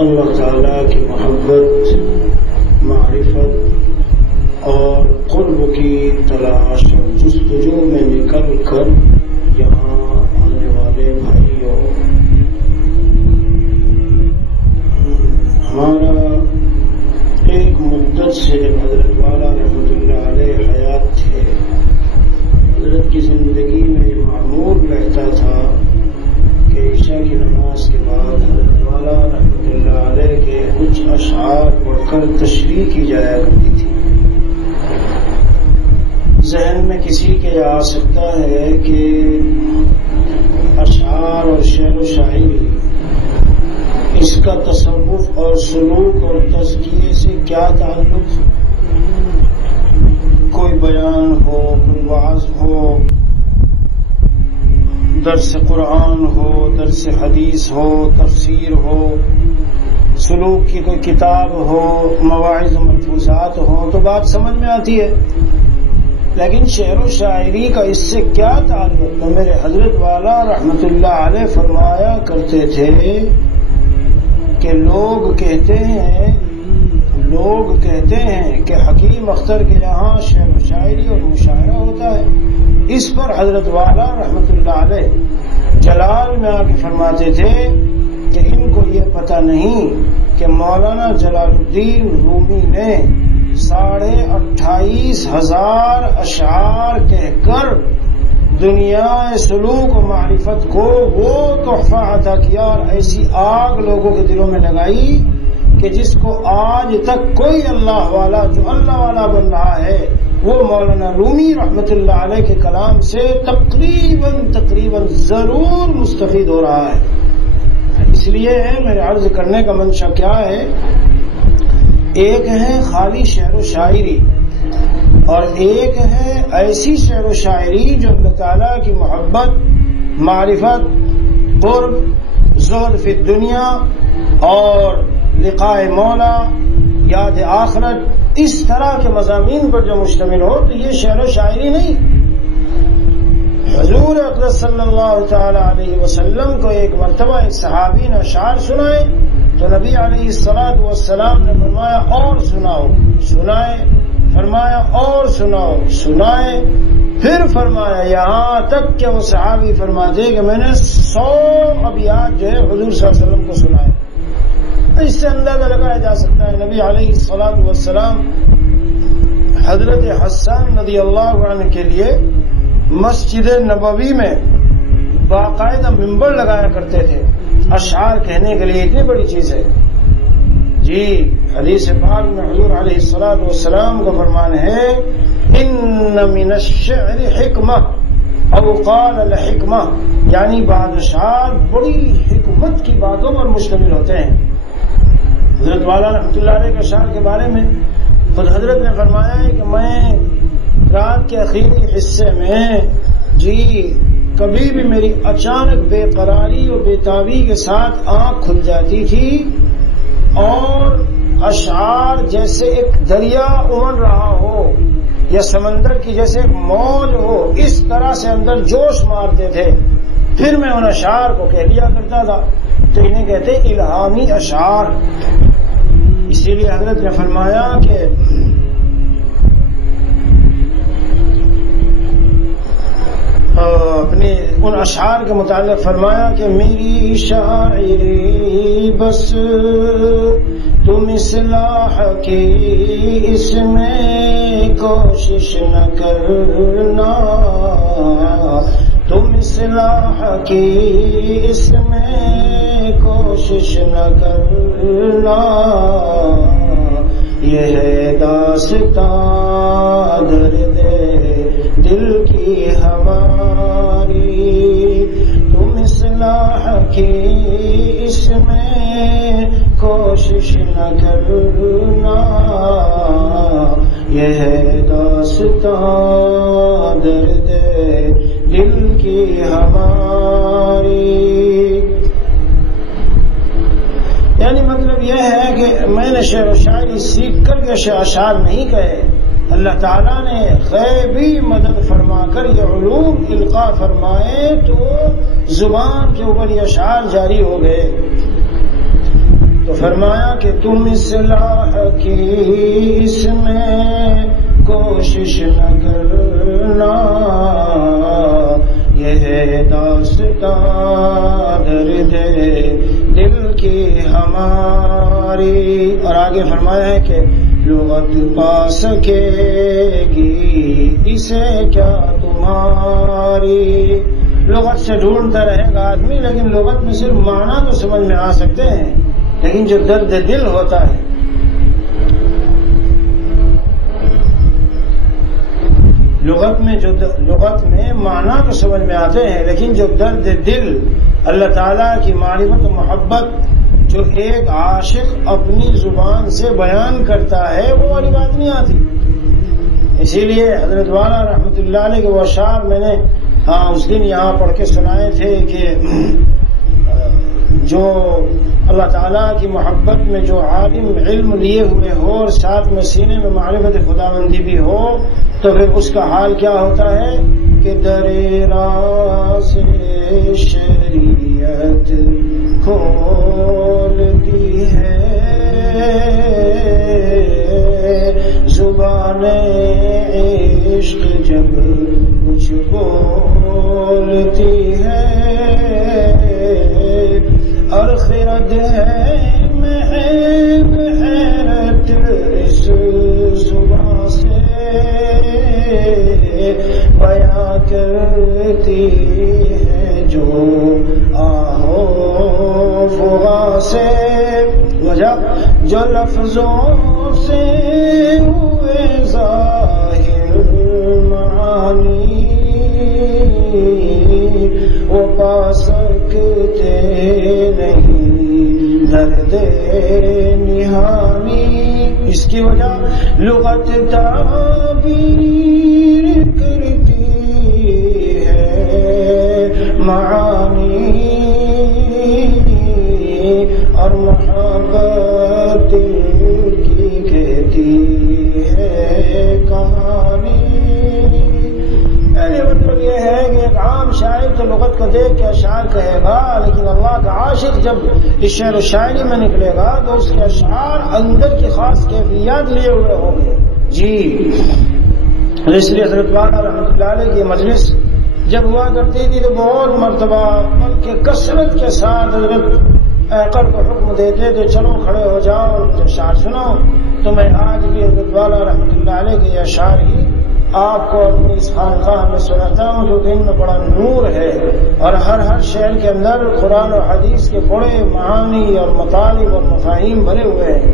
اللہ تعالیٰ کی محبت، معرفت اور قرب کی تلاش اور جستجو میں نکل کر یہاں آنے والے بھائیوں، ہمارا ایک مدت سے حضرت والا رحمۃ اللہ علیہ حیات تھے، حضرت کی زندگی میں یہ معمول رہتا تھا کہ عشاء کی نماز کے بعد حضرت والا رحمۃ اللہ علیہ کے کچھ اشعار پڑھ کر تشریح کی جایا کرتی تھی۔ ذہن میں کسی کے آ سکتا ہے کہ اشعار اور شعر و شاعری، اس کا تصوف اور سلوک اور تزکیے سے کیا تعلق؟ کوئی بیان ہو، کوئی وعظ ہو، درس قرآن ہو، درس حدیث ہو، تفسیر ہو، سلوک کی کوئی کتاب ہو، مواعظ و ملفوظات ہو تو بات سمجھ میں آتی ہے، لیکن شعر و شاعری کا اس سے کیا تعلق؟ تو میرے حضرت والا رحمت اللہ علیہ فرمایا کرتے تھے کہ لوگ کہتے ہیں کہ حکیم اختر کے یہاں شعر و شاعری اور مشاعرہ ہوتا ہے۔ اس پر حضرت والا رحمت اللہ علیہ جلال میں آ کے فرماتے تھے کہ ان کو یہ پتہ نہیں کہ مولانا جلال الدین رومی نے 28,500 اشعار کہہ کر دنیا سلوک و معرفت کو وہ تحفہ عطا کیا اور ایسی آگ لوگوں کے دلوں میں لگائی کہ جس کو آج تک کوئی اللہ والا جو اللہ والا بن رہا ہے وہ مولانا رومی رحمت اللہ علیہ کے کلام سے تقریباً ضرور مستفید ہو رہا ہے۔ اس لیے میرے عرض کرنے کا منشا کیا ہے، ایک ہے خالی شعر و شاعری اور ایک ہے ایسی شعر و شاعری جو اللہ تعالیٰ کی محبت، معرفت، قرب، زہد فی الدنیا اور لقاء مولا، یاد آخرت، اس طرح کے مضامین پر جو مشتمل ہو تو یہ شعر و شاعری نہیں۔ حضور اقدس صلی اللہ تعالی علیہ وسلم کو ایک مرتبہ ایک صحابی نے اشعار سنائے تو نبی علیہ الصلوۃ والسلام نے فرمایا اور سناؤ، سنائے، فرمایا اور سناؤ، سنائے، پھر فرمایا یہاں تک کہ وہ صحابی فرماتے کہ میں نے 100 ابیات جو ہے حضور صلی اللہ علیہ وسلم کو سنائے۔ اس سے اندازہ لگایا جا سکتا ہے نبی علیہ الصلوۃ والسلام حضرت حسان رضی اللہ عنہ کے لیے مسجد نبوی میں باقاعدہ منبر لگایا کرتے تھے اشعار کہنے کے لیے، اتنی بڑی چیز ہے جی۔ حدیث پاک میں حضور علیہ الصلوۃ والسلام کا فرمان ہے ان من الشعر حکمہ او قال الحکمہ، یعنی بعض اشعار بڑی حکمت کی باتوں پر مشتمل ہوتے ہیں۔ حضرت والا رحمۃ اللہ علیہ کے اشعار کے بارے میں خود حضرت نے فرمایا ہے کہ میں رات کے آخری حصے میں جی کبھی بھی میری اچانک بے قراری اور بے تابی کے ساتھ آنکھ کھل جاتی تھی اور اشعار جیسے ایک دریا امڑ رہا ہو یا سمندر کی جیسے ایک موج ہو، اس طرح سے اندر جوش مارتے تھے، پھر میں ان اشعار کو کہہ لیا کرتا تھا، تو انہیں کہتے الہامی اشعار۔ اسی لیے حضرت نے فرمایا کہ اپنے ان اشعار کے متعلق فرمایا کہ میری شاعری بس تم اصلاح کی اس میں کوشش نہ کرنا، تم اصلاح کی اس میں کوشش نہ کرنا، یہ ہے داستان درد دل کی ہماری، تم اصلاح کی اس میں کوشش نہ کرنا، یہ ہے داستان درد دل کی ہماری۔ یعنی مطلب یہ ہے کہ میں نے شعر و شاعری سیکھ کر کے اشعار نہیں کہے، اللہ تعالیٰ نے غیبی مدد فرما کر یہ علوم القاء فرمائے تو زبان کے اوپر یہ اشعار جاری ہو گئے۔ تو فرمایا کہ تم اصلاح کی اس میں کوشش نہ کرنا، یہ ہے داستان درد دل کی ہماری۔ اور آگے فرمایا ہے کہ لغت پا سکے گی اسے کیا تمہاری۔ لغت سے ڈھونڈتا رہے گا آدمی، لیکن لغت میں صرف معنی تو سمجھ میں آ سکتے ہیں، لیکن جو درد دل ہوتا ہے، لغت میں معنی تو سمجھ میں آتے ہیں، لیکن جو درد دل اللہ تعالیٰ کی معرفت و محبت جو ایک عاشق اپنی زبان سے بیان کرتا ہے، وہ والی بات نہیں آتی۔ اسی لیے حضرت والا رحمۃ اللہ علیہ کے وہ اشعار میں نے اس دن یہاں پڑھ کے سنائے تھے کہ جو اللہ تعالیٰ کی محبت میں جو عالم علم لیے ہوئے ہو اور ساتھ میں سینے میں معرفت خداوندی بھی ہو، تو پھر اس کا حال کیا ہوتا ہے کہ در راز شریعت کھولتی ہے زبان عشق جب کچھ بولتی ہے، اور خرد ہے محب حیرت اس زبان سے بیاں کرتی ہے جو آہو فغا سے، وجہ جو لفظوں سے ہوئے ظاہر معانی وہ پا سکتے نہیں درد نہانی۔ اس کی وجہ لغت تعبیر کرتی ہے معانی، اور محبت کی کہتی ہے کہانی۔ مطلب یہ ہے کہ ایک عام شاعر تو لغت کو دیکھ کے اشعار کہے گا، لیکن اللہ کا عاشق جب اس شعر و شاعری میں نکلے گا تو اس کے اشعار اندر کی خاص کیفیات لیے ہوئے ہوں گے۔ جی اس لیے حضرت والا رحمۃ اللہ علیہ کی مجلس جب ہوا کرتی تھی تو بہت مرتبہ بلکہ کثرت کے ساتھ حضرت ایقر کو حکم دیتے تو چلو کھڑے ہو جاؤ اور اشعار سناؤ۔ تو میں آج بھی حضرت والا رحمۃ اللہ علیہ کے یہ اشعار ہی آپ کو اپنی اس خانقاہ میں سناتا ہوں، کیونکہ ان میں بڑا نور ہے، اور ہر شعر کے اندر قرآن و حدیث کے بڑے معانی اور مطالب اور مفاہیم بھرے ہوئے ہیں۔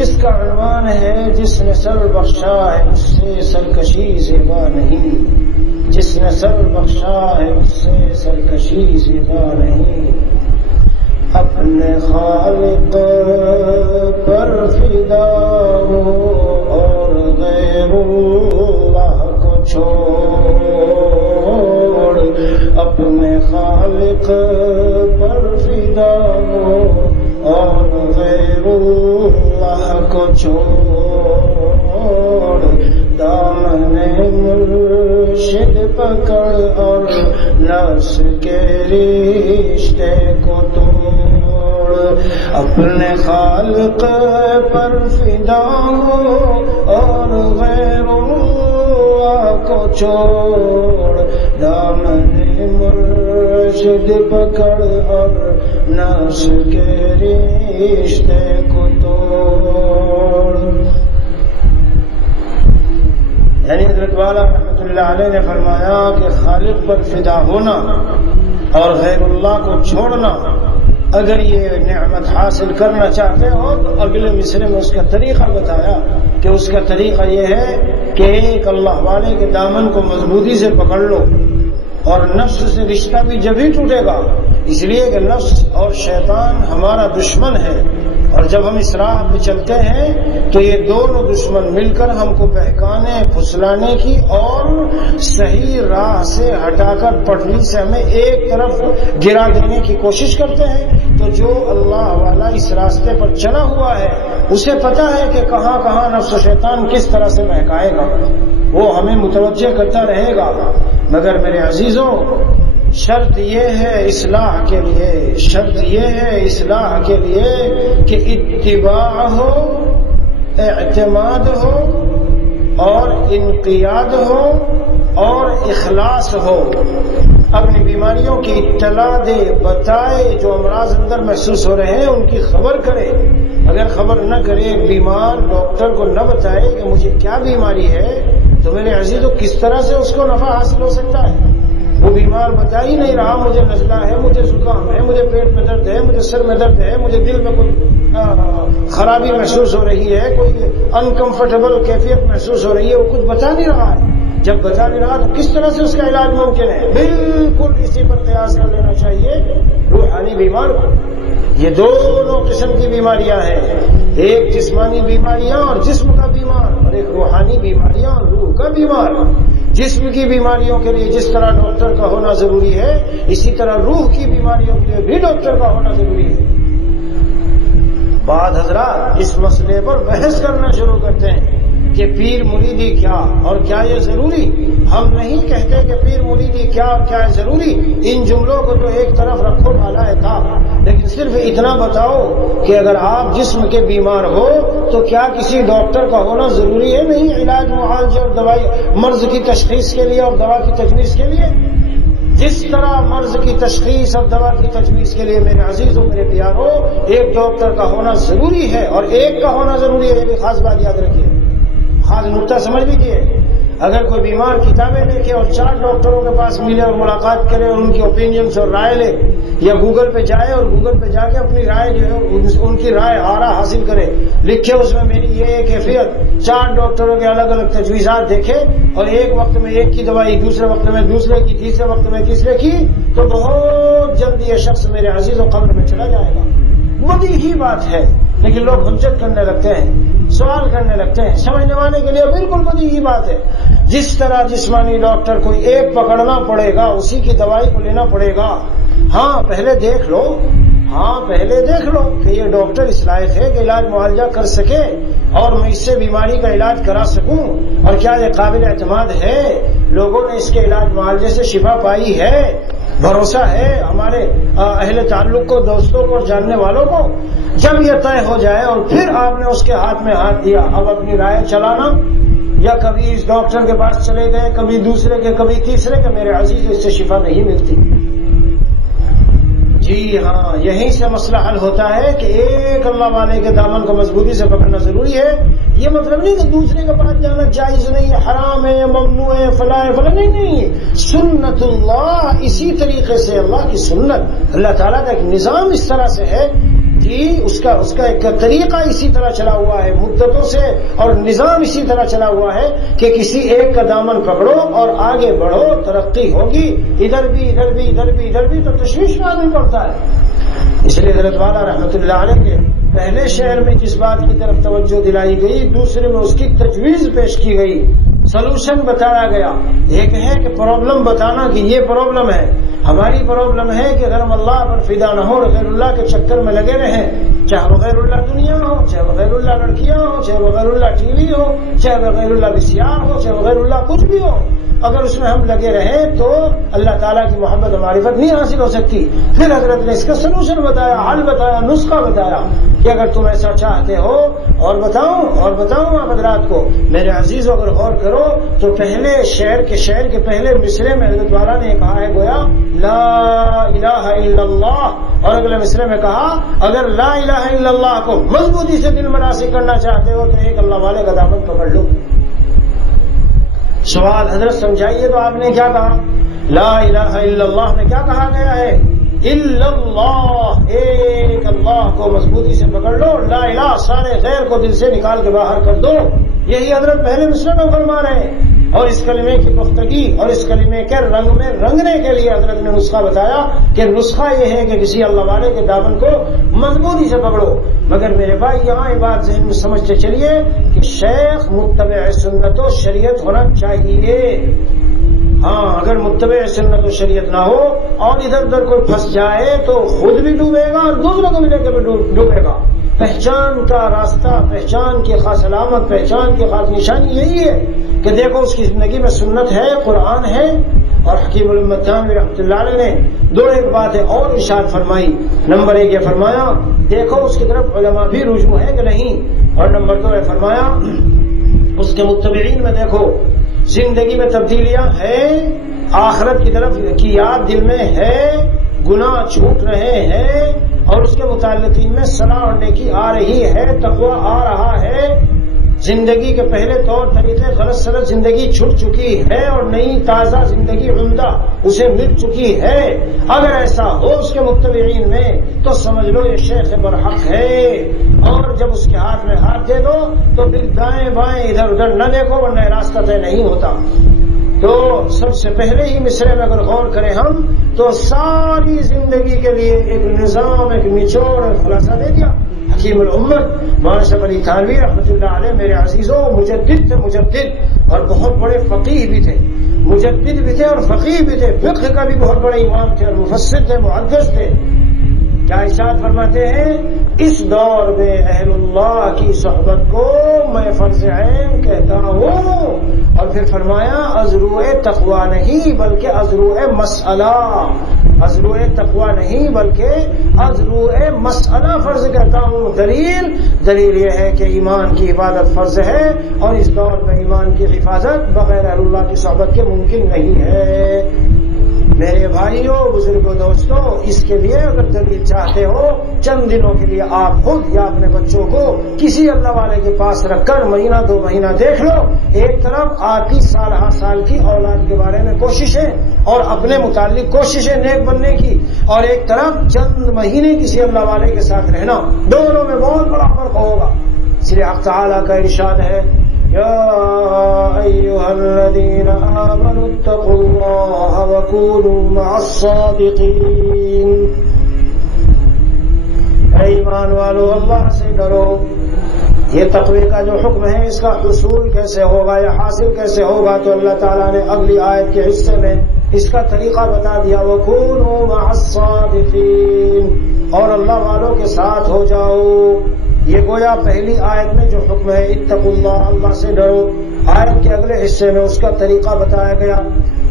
اس کا عنوان ہے جس نے سر بخشا ہے اس سے سرکشی زیبا نہیں، جس نے سر بخشا ہے اس سے سرکشی زیبا نہیں، اپنے خالق پر فدا ہو اور غیر اللہ کو چھوڑ، اپنے خالق پر فدا ہو اور غیر اللہ کو چھوڑ، دامن مرشد پکڑ اور نفس کے رشتے کو توڑ، اپنے خالق پر فدا ہو اور غیر اللہ کو چھوڑ، دامن مرشد پکڑ اور نفس کے رشتے کو توڑ۔ یعنی حضرت والا رحمۃ اللہ علیہ نے فرمایا کہ خالق پر فدا ہونا اور غیر اللہ کو چھوڑنا، اگر یہ نعمت حاصل کرنا چاہتے ہو تو اگلے مصرے میں اس کا طریقہ بتایا کہ اس کا طریقہ یہ ہے کہ ایک اللہ والے کے دامن کو مضبوطی سے پکڑ لو، اور نفس سے رشتہ بھی جب ہی ٹوٹے گا، اس لیے کہ نفس اور شیطان ہمارا دشمن ہے، اور جب ہم اس راہ پہ چلتے ہیں تو یہ دونوں دشمن مل کر ہم کو بہکانے پھسلانے کی اور صحیح راہ سے ہٹا کر پٹری سے ہمیں ایک طرف گرا دینے کی کوشش کرتے ہیں۔ تو جو اللہ والا اس راستے پر چلا ہوا ہے اسے پتا ہے کہ کہاں کہاں نفس و شیطان کس طرح سے بہکائے گا، وہ ہمیں متوجہ کرتا رہے گا۔ مگر میرے عزیزوں، شرط یہ ہے اصلاح کے لیے، شرط یہ ہے اصلاح کے لیے کہ اتباع ہو، اعتماد ہو اور انقیاد ہو اور اخلاص ہو، اپنی بیماریوں کی اطلاع دے، بتائے، جو امراض اندر محسوس ہو رہے ہیں ان کی خبر کرے۔ اگر خبر نہ کرے، ایک بیمار ڈاکٹر کو نہ بتائے کہ مجھے کیا بیماری ہے، تو میرے عزیزو کس طرح سے اس کو نفع حاصل ہو سکتا ہے؟ وہ بیمار بتا ہی نہیں رہا مجھے نزلہ ہے، مجھے زکام ہے، مجھے پیٹ میں درد ہے، مجھے سر میں درد ہے، مجھے دل میں کوئی خرابی محسوس ہو رہی ہے، کوئی انکمفرٹیبل کیفیت محسوس ہو رہی ہے، وہ کچھ بتا نہیں رہا ہے۔ جب بتا نہیں رہا تو کس طرح سے اس کا علاج ممکن ہے؟ بالکل اسی پر قیاس کر لینا چاہیے روحانی بیمار کو۔ یہ دونوں قسم کی بیماریاں ہیں، ایک جسمانی بیماریاں اور جسم کا بیمار، اور ایک روحانی بیماریاں اور روح کا بیمار۔ جسم کی بیماریوں کے لیے جس طرح ڈاکٹر کا ہونا ضروری ہے، اسی طرح روح کی بیماریوں کے لیے بھی ڈاکٹر کا ہونا ضروری ہے۔ بعض حضرات اس مسئلے پر بحث کرنا شروع کرتے ہیں کہ پیر مریدی کیا اور کیا یہ ضروری؟ ہم نہیں کہتے کہ پیر مریدی کیا اور کیا ہے ضروری، ان جملوں کو تو ایک طرف رکھو بالا ہے تھا، لیکن صرف اتنا بتاؤ کہ اگر آپ جسم کے بیمار ہو تو کیا کسی ڈاکٹر کا ہونا ضروری ہے؟ نہیں، علاج معالجہ اور دوائی مرض کی تشخیص کے لیے اور دوا کی تجویز کے لیے، جس طرح مرض کی تشخیص اور دوا کی تجویز کے لیے میرے عزیزوں میرے پیاروں ایک ڈاکٹر کا ہونا ضروری ہے اور ایک کا ہونا ضروری ہے، یہ بھی خاص بات یاد رکھیے، خاص نقطہ سمجھ لیجیے۔ اگر کوئی بیمار کتابیں لے کے اور 4 ڈاکٹروں کے پاس ملے اور ملاقات کرے اور ان کی اوپینینز اور رائے لے، یا گوگل پہ جائے اور گوگل پہ جا کے اپنی رائے جو ہے ان کی رائے آرا حاصل کرے، لکھے اس میں میری یہ کیفیت، 4 ڈاکٹروں کے الگ الگ تجویزات دیکھے اور ایک وقت میں ایک کی دوائی، دوسرے وقت میں دوسرے کی، تیسرے وقت میں تیسرے کی، تو بہت جلد یہ شخص میرے عزیز و قبر میں چلا جائے گا۔ بدیہی بات ہے، لیکن لوگ حجت کرنے لگتے ہیں، سوال کرنے لگتے ہیں، سمجھنے والے کے لیے بالکل بدیہی بات ہے۔ جس طرح جسمانی ڈاکٹر کوئی ایک پکڑنا پڑے گا، اسی کی دوائی کو لینا پڑے گا۔ ہاں پہلے دیکھ لو کہ یہ ڈاکٹر اس لائق ہے کہ علاج معالجہ کر سکے اور میں اس سے بیماری کا علاج کرا سکوں، اور کیا یہ قابل اعتماد ہے، لوگوں نے اس کے علاج معالجے سے شفا پائی ہے، بھروسہ ہے ہمارے اہل تعلق کو، دوستوں کو اور جاننے والوں کو۔ جب یہ طے ہو جائے اور پھر آپ نے اس کے ہاتھ میں ہاتھ دیا، اب اپنی رائے چلانا، یا کبھی اس ڈاکٹر کے پاس چلے گئے، کبھی دوسرے کے، کبھی تیسرے کے، میرے عزیز اس سے شفا نہیں ملتی۔ جی ہاں، یہیں سے مسئلہ حل ہوتا ہے کہ ایک اللہ والے کے دامن کو مضبوطی سے پکڑنا ضروری ہے۔ یہ مطلب نہیں کہ دوسرے کے پاس جانا جائز نہیں ہے، حرام ہے، ممنوع ہے، فلاں ہے، فلاں نہیں، سنت اللہ، اسی طریقے سے اللہ کی سنت، اللہ تعالیٰ کا ایک نظام اس طرح سے ہے جی، اس کا ایک طریقہ اسی طرح چلا ہوا ہے مدتوں سے، اور نظام اسی طرح چلا ہوا ہے کہ کسی ایک کا دامن پکڑو اور آگے بڑھو، ترقی ہوگی، ادھر بھی تو تشویش میں آدمی پڑتا ہے۔ اس لیے حضرت والا رحمۃ اللہ علیہ کے پہلے شعر میں جس بات کی طرف توجہ دلائی گئی، دوسرے میں اس کی تجویز پیش کی گئی، سلوشن بتایا گیا۔ ایک ہے کہ پرابلم بتانا کہ یہ پرابلم ہے، ہماری پرابلم ہے کہ اگر ہم اللہ پر فدا نہ ہو، غیر اللہ کے چکر میں لگے رہیں، چاہے وہ غیر اللہ دنیا ہو، چاہے وہ غیر اللہ لڑکیاں ہو، چاہے وہ غیر اللہ ٹی وی ہو، چاہے وہ غیر اللہ وسیار ہو، چاہے وہ غیر اللہ کچھ بھی ہو، اگر اس میں ہم لگے رہیں تو اللہ تعالیٰ کی محبت و معرفت نہیں حاصل ہو سکتی۔ پھر حضرت نے اس کا سلوشن بتایا، حل بتایا، نسخہ بتایا کہ اگر تم ایسا چاہتے ہو، اور بتاؤں آپ حضرات کو، میرے عزیز اگر غور کرو تو پہلے شعر کے پہلے مصرے میں حضرت والا نے کہا ہے گویا لا الہ الا اللہ، اور اگلے مصرے میں کہا اگر لا الہ الا اللہ کو مضبوطی سے دل مناسب کرنا چاہتے ہو تو ایک اللہ والے کا دامن پکڑ لو۔ سوال حضرت سمجھائیے تو آپ نے کیا کہا؟ لا الہ الا اللہ میں کیا کہا گیا ہے؟ الا اللہ، ایک اللہ کو مضبوطی سے پکڑ لو، لا الہ سارے غیر کو دل سے نکال کے باہر کر دو، یہی حضرت پہلے مصرے میں فرما رہے ہیں۔ اور اس کلمے کی پختگی اور اس کلمے کے رنگ میں رنگنے کے لیے حضرت نے نسخہ بتایا کہ نسخہ یہ ہے کہ کسی اللہ والے کے دامن کو مضبوطی سے پکڑو۔ مگر میرے بھائی یہاں یہ بات ذہن میں سمجھتے چلیے کہ شیخ متبع سنت و شریعت ہونا چاہیے۔ ہاں اگر متبع سنت و شریعت نہ ہو اور ادھر ادھر کوئی پھنس جائے تو خود بھی ڈوبے گا اور دوسروں کو بھی لے کے بھی ڈوبے گا۔ پہچان کا راستہ، پہچان کی خاص علامت، پہچان کی خاص نشانی یہی ہے کہ دیکھو اس کی زندگی میں سنت ہے، قرآن ہے، اور حکیم الامت تھانوی رحمۃ اللہ علیہ نے دو ایک باتیں اور ارشاد فرمائی. نمبر 1 یہ فرمایا دیکھو اس کی طرف علماء بھی رجوع ہے کہ نہیں، اور نمبر 2 یہ فرمایا اس کے متبعین میں دیکھو زندگی میں تبدیلیاں ہیں، آخرت کی طرف کی یاد دل میں ہے، گناہ چھوٹ رہے ہیں اور اس کے متعلقین میں صلاح اور نیکی آ رہی ہے، تقوی آ رہا ہے، زندگی کے پہلے طور طریقے غلط سلط زندگی چھٹ چکی ہے اور نئی تازہ زندگی عمدہ اسے مل چکی ہے. اگر ایسا ہو اس کے متبعین میں تو سمجھ لو یہ شیخ برحق ہے، اور جب اس کے ہاتھ میں ہاتھ دے دو تو پھر دائیں بائیں ادھر ادھر نہ دیکھو ورنہ راستہ طے نہیں ہوتا. تو سب سے پہلے ہی مصرے میں اگر غور کریں ہم تو ساری زندگی کے لیے ایک نظام، ایک نچوڑ، خلاصہ دے دیا. حکیم الامت مولانا اشرف علی تھانوی رحمۃ اللہ علیہ میرے عزیزوں مجدد تھے، مجدد، اور بہت بڑے فقیہ بھی تھے، مجدد بھی تھے اور فقیہ بھی تھے، فقہ کا بھی بہت بڑے امام تھے اور مفسر تھے، محدث تھے. کیا ارشاد فرماتے ہیں اس دور میں اہل اللہ کی صحبت کو میں فرض عین کہتا ہوں. اور پھر فرمایا ازروع تقوی نہیں بلکہ ازروع مسئلہ، ازروع تقوی نہیں بلکہ ازروع مسئلہ فرض کہتا ہوں. دلیل یہ ہے کہ ایمان کی عبادت فرض ہے اور اس دور میں ایمان کی حفاظت بغیر اہل اللہ کی صحبت کے ممکن نہیں ہے. میرے بھائیوں، بزرگوں، دوستوں، اس کے لیے اگر دلیل چاہتے ہو چند دنوں کے لیے آپ خود یا اپنے بچوں کو کسی اللہ والے کے پاس رکھ کر مہینہ 2 مہینہ دیکھ لو. ایک طرف آپ کی سال کی اولاد کے بارے میں کوششیں اور اپنے متعلق کوششیں نیک بننے کی، اور ایک طرف چند مہینے کسی اللہ والے کے ساتھ رہنا، دونوں میں بہت بڑا فرق ہوگا. اس لیے حق تعالیٰ کا ارشاد ہے يا أيها الذين آمنوا اتقوا الله وكونوا مع الصادقين. اے ایمان والو اللہ سے ڈرو. یہ تقوی کا جو حکم ہے اس کا حصول کیسے ہوگا یا حاصل کیسے ہوگا تو اللہ تعالیٰ نے اگلی آیت کے حصے میں اس کا طریقہ بتا دیا. وَكُونُوا مَعَ الصَّادِقِينَ، اور اللہ والوں کے ساتھ ہو جاؤ. یہ گویا پہلی آیت میں جو حکم ہے اتقوا اللہ، اللہ سے ڈرو، آیت کے اگلے حصے میں اس کا طریقہ بتایا گیا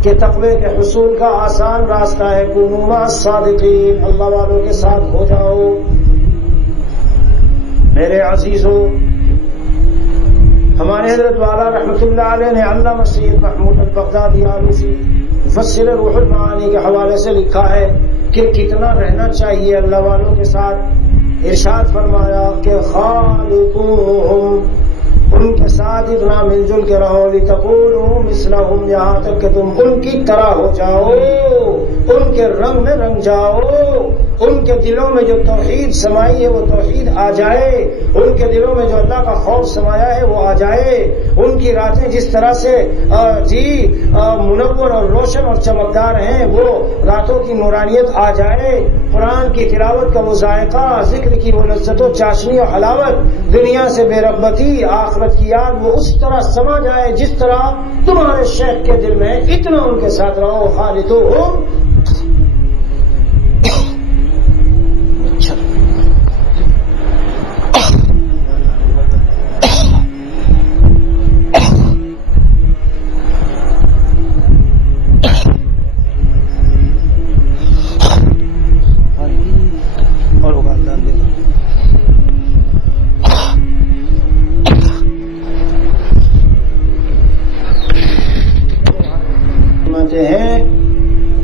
کہ تقوی کے حصول کا آسان راستہ ہے کونوا مع الصادقین، اللہ والوں کے ساتھ ہو جاؤ. میرے عزیزوں، ہمارے حضرت والا رحمۃ اللہ علیہ نے علامہ سید محمود البغدادی آلوسی مفسر روح المعانی کے حوالے سے لکھا ہے کہ کتنا رہنا چاہیے اللہ والوں کے ساتھ. ارشاد فرمایا کہ خالقوہم، ان کے ساتھ اتنا مل جل کے رہو، لتکونوا مثلہم، یہاں تک کہ تم ان کی طرح ہو جاؤ، ان کے رنگ میں رنگ جاؤ، ان کے دلوں میں جو توحید سمائی ہے وہ توحید آ جائے، ان کے دلوں میں جو اللہ کا خوف سمایا ہے وہ آ جائے، ان کی راتیں جس طرح سے منور اور روشن اور چمکدار ہیں وہ راتوں کی نورانیت آ جائے، قرآن کی تلاوت کا وہ ذائقہ، ذکر کی وہ لذت و چاشنی اور حلاوت، دنیا سے بے رغبتی، آخرت کی یاد وہ اس طرح سما جائے جس طرح تمہارے شیخ کے دل میں. اتنا ان کے ساتھ رہو. خالدوہم،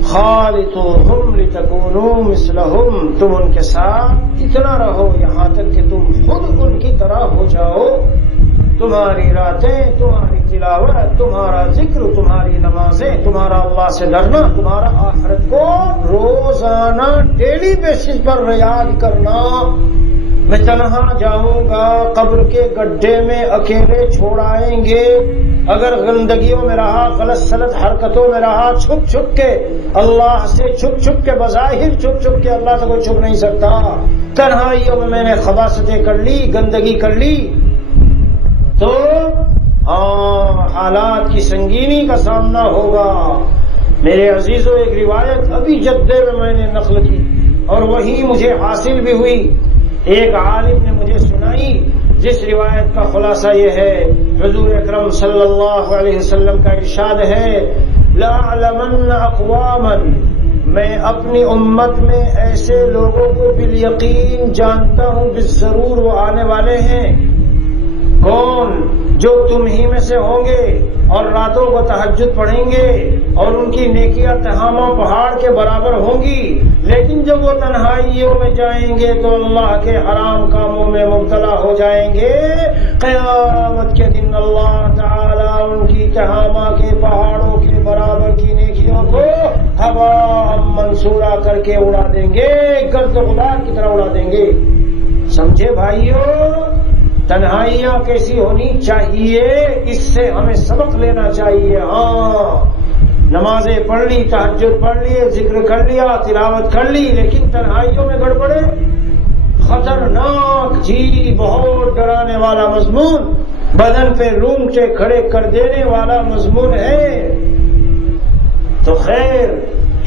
خالطوہم لتکونوا مثلہم، تم ان کے ساتھ اتنا رہو یہاں تک کہ تم خود ان کی طرح ہو جاؤ. تمہاری راتیں، تمہاری تلاوت، تمہارا ذکر، تمہاری نمازیں، تمہارا اللہ سے ڈرنا، تمہارا آخرت کو روزانہ ڈیلی بیسس پر یاد کرنا. میں تنہا جاؤں گا، قبر کے گڈھے میں اکیلے چھوڑ آئیں گے. اگر گندگیوں میں رہا، غلط سلط حرکتوں میں رہا، چھپ چھپ کے اللہ سے، چھپ چھپ کے بظاہر چھپ چھپ کے، اللہ سے کوئی چھپ نہیں سکتا. تنہائیوں میں میں نے خباثتیں کر لی، گندگی کر لی تو حالات کی سنگینی کا سامنا ہوگا. میرے عزیزوں، ایک روایت ابھی جدے میں نے نقل کی اور وہی مجھے حاصل بھی ہوئی، ایک عالم نے مجھے سنائی، جس روایت کا خلاصہ یہ ہے، حضور اکرم صلی اللہ علیہ وسلم کا ارشاد ہے لَأَعْلَمَنَّ أَقْوَامًا، میں اپنی امت میں ایسے لوگوں کو بالیقین جانتا ہوں، بالضرور وہ آنے والے ہیں۔ کون؟ جو تم ہی میں سے ہوں گے اور راتوں کو تہجد پڑھیں گے اور ان کی نیکیاں تہامہ پہاڑ کے برابر ہوں گی، لیکن جب وہ تنہائیوں میں جائیں گے تو اللہ کے حرام کاموں میں مبتلا ہو جائیں گے۔ قیامت کے دن اللہ تعالیٰ ان کی تہامہ کے پہاڑوں کے برابر کی نیکیوں کو ہوا منصورہ کر کے اڑا دیں گے، گرد و غبار کی طرح اڑا دیں گے۔ سمجھے بھائیو؟ تنہائیاں کیسی ہونی چاہیے، اس سے ہمیں سبق لینا چاہیے۔ ہاں، نمازیں پڑھ لی، تہجد پڑھ لی، ذکر کر لیا، تلاوت کر لی، لیکن تنہائیوں میں گڑبڑے خطرناک، جی بہت ڈرانے والا مضمون، بدن پہ رونگٹے کھڑے کر دینے والا مضمون ہے۔ تو خیر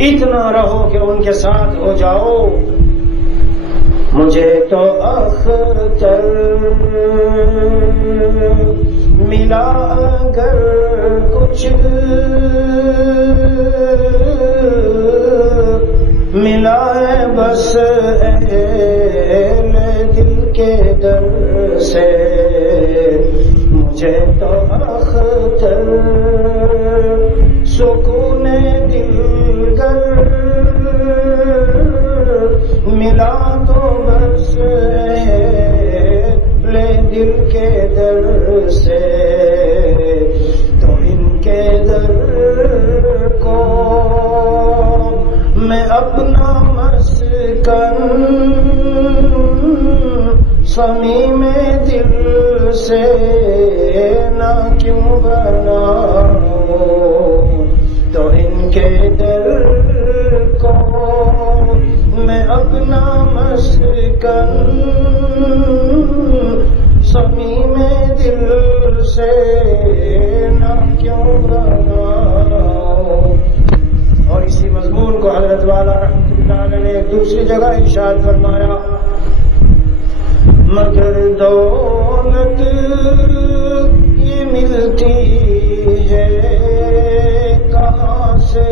اتنا رہو کہ ان کے ساتھ ہو جاؤ۔ مجھے تو اختر ملا اگر کچھ ملا ہے بس اہل دل کے در سے، مجھے تو اختر سکون دل گر ملا تو بس لے دل کے در سے، تو ان کے در کو میں اپنا مسکن صمیم دل سے نہ کیوں بناؤں، تو ان کے در کو میں اپنا مسکن صمیم دل سے نہ کیوں بناؤں۔ اور اسی مضمون کو حضرت والا رحمۃ اللہ علیہ نے ایک دوسری جگہ ارشاد فرمایا، مگر دولت یہ ملتی ہے کہاں سے،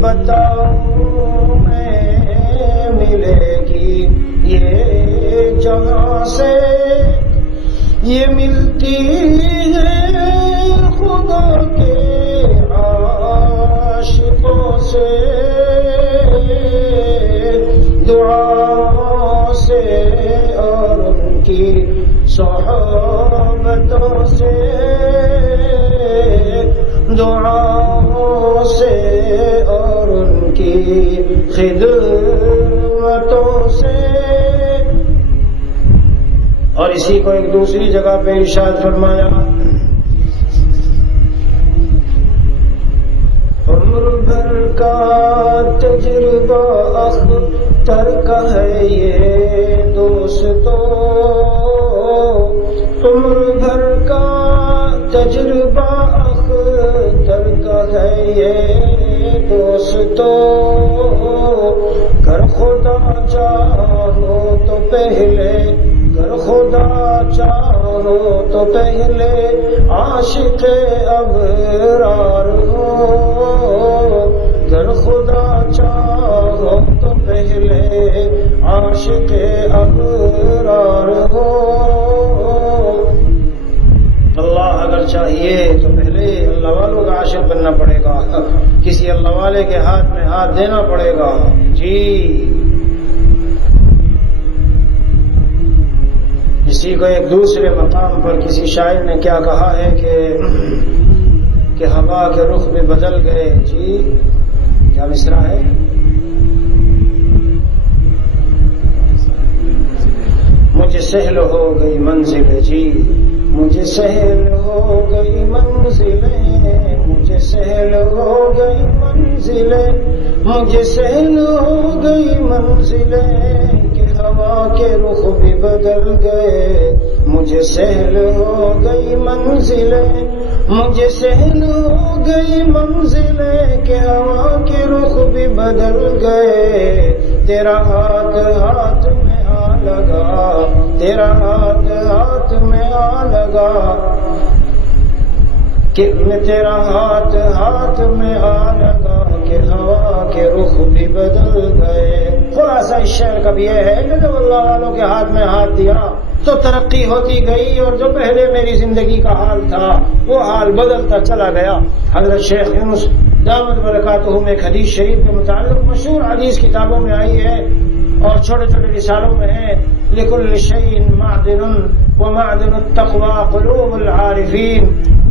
بتاؤں میں ملے گی یہ جہاں سے، یہ ملتی ہے خدا کے عاشقوں سے، دعا سے اور ان کی صحبتوں سے، دعا سے اور ان کی خدمتوں سے۔ اور اسی کو ایک دوسری جگہ پہ ارشاد فرمایا، عمر بھر کا تجربہ اختر کا ہے یہ دوستو، عمر بھر کا تجربہ اختر کا ہے یہ دوستو، گر خدا چاہو تو پہلے، گر خدا چاہو تو پہلے عاشق ابرار ہو، گر خدا چاہو تو پہلے عاشق ابرار ہو۔ اللہ اگر چاہیے تو پہلے اللہ والوں کا عاشق بننا پڑے گا، کسی اللہ والے کے ہاتھ میں ہاتھ دینا پڑے گا۔ جی اسی کو ایک دوسرے مقام پر کسی شاعر نے کیا کہا ہے کہ ہوا کے رخ بھی بدل گئے۔ جی کیا مصرع ہے؟ مجھے سہل ہو گئی منزل، جی مجھے سہل ہو گئی منزلیں، مجھے سہل ہو گئی منزلیں، مجھے سہل ہو گئی منزلیں، کہ ہوا کے رخ بھی بدل گئے، مجھے سہل ہو گئی منزلیں، مجھے سہل ہو گئی منزلیں، کہ ہوا کے رخ بھی بدل گئے، تیرا ہاتھ ہاتھ میں آ لگا، تیرا ہاتھ ہاتھ میں آ لگا، کہ تیرا ہاتھ ہاتھ میں آ لگا کہ ہوا کے رخ بھی بدل گئے. خلاصہ اس شعر کا بھی یہ ہے کہ جب اللہ والوں کے ہاتھ میں ہاتھ دیا تو ترقی ہوتی گئی، اور جو پہلے میری زندگی کا حال تھا وہ حال بدلتا چلا گیا. حضرت شیخ یونس دامت برکاتہ میں ایک حدیث شریف کے متعلق مشہور حدیث کتابوں میں آئی ہے اور چھوٹے چھوٹے رسالوں میں ہے. لکل شیء معدن ومعدن التقوى قلوب العارفین.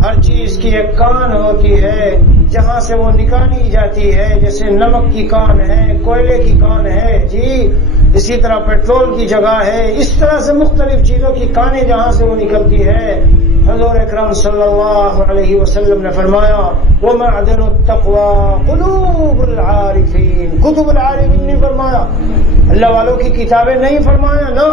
ہر چیز کی ایک کان ہوتی ہے جہاں سے وہ نکالی جاتی ہے، جیسے نمک کی کان ہے، کوئلے کی کان ہے، جی اسی طرح پیٹرول کی جگہ ہے. اس طرح سے مختلف چیزوں کی کانیں جہاں سے وہ نکلتی ہے. حضور اکرم صلی اللہ علیہ وسلم نے فرمایا ومعدن التقوى قلوب العارفین. کتب العارفین نہیں فرمایا، اللہ والوں کی کتابیں نہیں فرمایا نا،